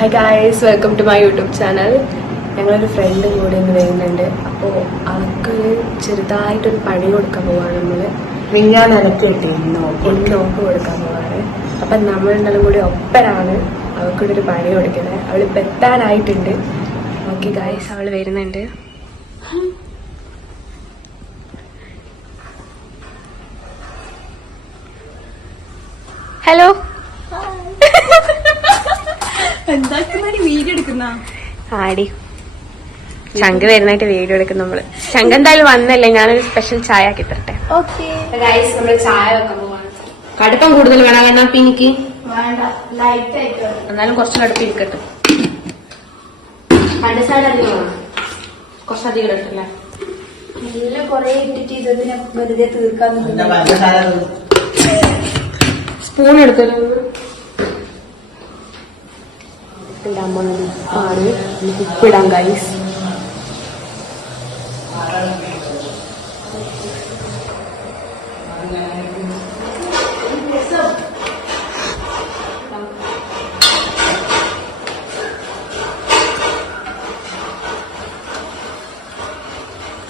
Hi guys, welcome to my YouTube channel. ഞങ്ങളൊരു ഫ്രണ്ടും കൂടെ ഇന്ന് വരുന്നുണ്ട്. അപ്പോൾ അവൾക്കൊരു ചെറുതായിട്ടൊരു പണി കൊടുക്കാൻ പോവാണ് നമ്മള്. ഞാൻ ഇടയ്ക്കിട്ട് നോക്ക് കൊടുക്കാൻ പോവാണ്. അപ്പം നമ്മളെന്നാലും കൂടി ഒപ്പരാണ് അവൾക്കൊരു പണി കൊടുക്കുന്നത്. അവളിപ്പോൾ എത്താനായിട്ടുണ്ട്. ഓക്കെ ഗൈസ്, അവൾ വരുന്നുണ്ട്. ഹലോ, വീഡിയോ എടുക്കുന്ന ആടി ശങ്ക വരുന്നായിട്ട് വീഡിയോ എടുക്കും നമ്മള്. ശങ്ക എന്തായാലും വന്നല്ലേ, ഞാനൊരു സ്പെഷ്യൽ ചായ ആക്കി തരട്ടെ. ഗൈസ്, നമ്മള് ചായ വെക്കാൻ പോവാണ്. കടുപ്പം കൂടുതൽ വേണം വേണം എനിക്ക് എന്നാലും കുറച്ച് കടുപ്പം ഇരിക്കട്ടെ. പഞ്ചസാര അധികം വേണം, കുറച്ചധികം ഇടട്ടല്ലേ. എല്ലാം കൊറേ ഇട്ടിട്ട് ഇതിനെ വെറുതെ തീർക്കാൻ സ്പൂൺ എടുത്തല്ലോ. എന്റെ അമ്മ ആണ് ഉപ്പിടാം ഗൈസ്.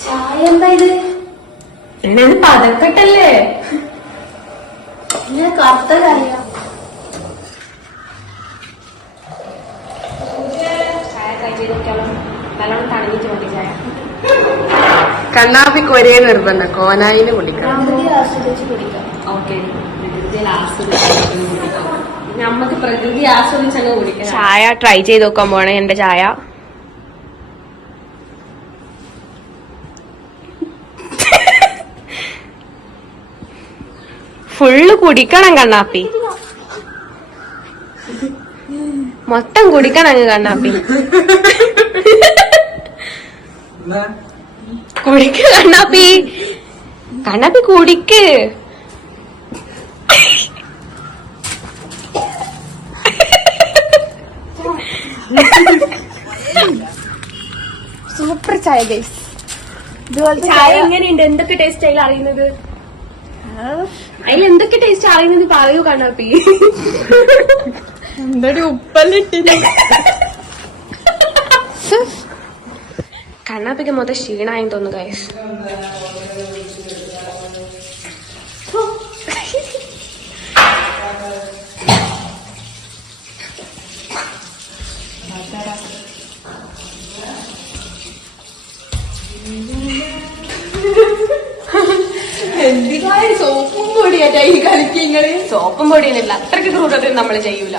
ചായ എന്താ ഇത്? എന്നത് പതക്കട്ടല്ലേ, കറുത്ത ചായ. കണ്ണാപ്പിക്ക് ഒരേ നിർബന്ധം, കോനായിന് കുടിക്കാം. ഓക്കെ, നമ്മക്ക് പ്രകൃതി ആസ്വദിച്ചങ്ങ് കുടിക്കാം. ചായ ട്രൈ ചെയ്ത് നോക്കാൻ പോണേ. എന്റെ ചായ ഫുള്ള് കുടിക്കണം കണ്ണാപ്പി, മൊത്തം കുടിക്കണം അങ്ങ് കണ്ണാപ്പി. കുടിക്ക് കണ്ണാപ്പി, കണ്ണാപ്പി കുടിക്ക്. സൂപ്പർ ചായ ഗൈസ്. ചായ എങ്ങനെയുണ്ട്? എന്തൊക്കെ ടേസ്റ്റ് അതിൽ അറിയുന്നത്? അതിൽ എന്തൊക്കെ ടേസ്റ്റ് അറിയുന്നത് പറയൂ കണ്ണാപ്പി. എന്തൊരു ഉപ്പല്ലിട്ടില്ല. കണ്ണാപ്പിക്ക് മൊത്തം ക്ഷീണായെന്ന് തോന്നുന്നു ഗൈസ്. എന്തിനായി സോപ്പും പൊടിയാറ്റാ ഈ കളിക്കിങ്ങള്? സോപ്പും പൊടിയൊന്നുമില്ല, അത്രയ്ക്ക് ക്രൂരതയും നമ്മൾ ചെയ്യൂല.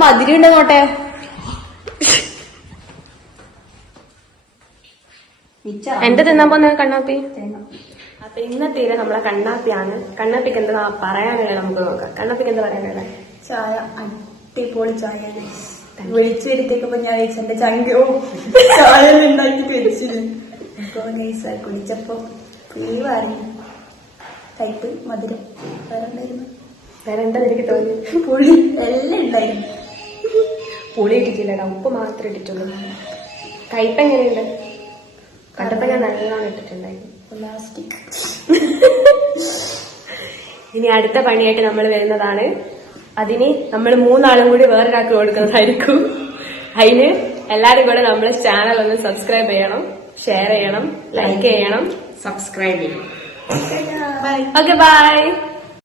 മധുരം ഉണ്ടോട്ടെ. എന്റെ തിന്നാൻ പോകുന്ന കണ്ണാപ്പി. അപ്പൊ ഇന്നത്തെ നമ്മളെ കണ്ണാപ്പിയാണ്. കണ്ണാപ്പിക്ക് എന്താ പറയാനുള്ള നമുക്ക് നോക്കാം. കണ്ണാപ്പിക്ക് എന്താ പറയാനുള്ള? ചായ അടിപൊളി ചായ. വിളിച്ചു വരുത്തേക്കുമ്പോ ഞാൻ എന്റെ ചങ്കോ ചായ ഉണ്ടാക്കി വെച്ചില്ല. നൈസായി കുടിച്ചപ്പോ ഫ്രീവാറി. ടൈപ്പ് മധുരം വേറെ ഉണ്ടായിരുന്നു. വേറെ എന്താ എനിക്ക് തോന്നി? പുളി എല്ലാം ഉണ്ടായിരുന്നു. പുളി ഇട്ടിട്ടില്ലടാ, ഉപ്പ് മാത്രമേ ഇട്ടിട്ടുള്ളൂ. കയ്പ് എങ്ങനെയുണ്ട്? കണ്ടപ്പോ ഞാൻ നല്ലോണം ഇട്ടിട്ടുണ്ടായിരുന്നു. പ്ലാസ്റ്റിക്. ഇനി അടുത്ത പണിയായിട്ട് നമ്മൾ വരുന്നതാണ്. അതിന് നമ്മൾ മൂന്നാളും കൂടി വേറൊരാൾക്ക് കൊടുക്കുന്നതായിരിക്കും. അതിന് എല്ലാരും കൂടെ നമ്മളെ ചാനൽ ഒന്ന് സബ്സ്ക്രൈബ് ചെയ്യണം, ഷെയർ ചെയ്യണം, ലൈക്ക് ചെയ്യണം, സബ്സ്ക്രൈബ് ചെയ്യണം. Okay, by.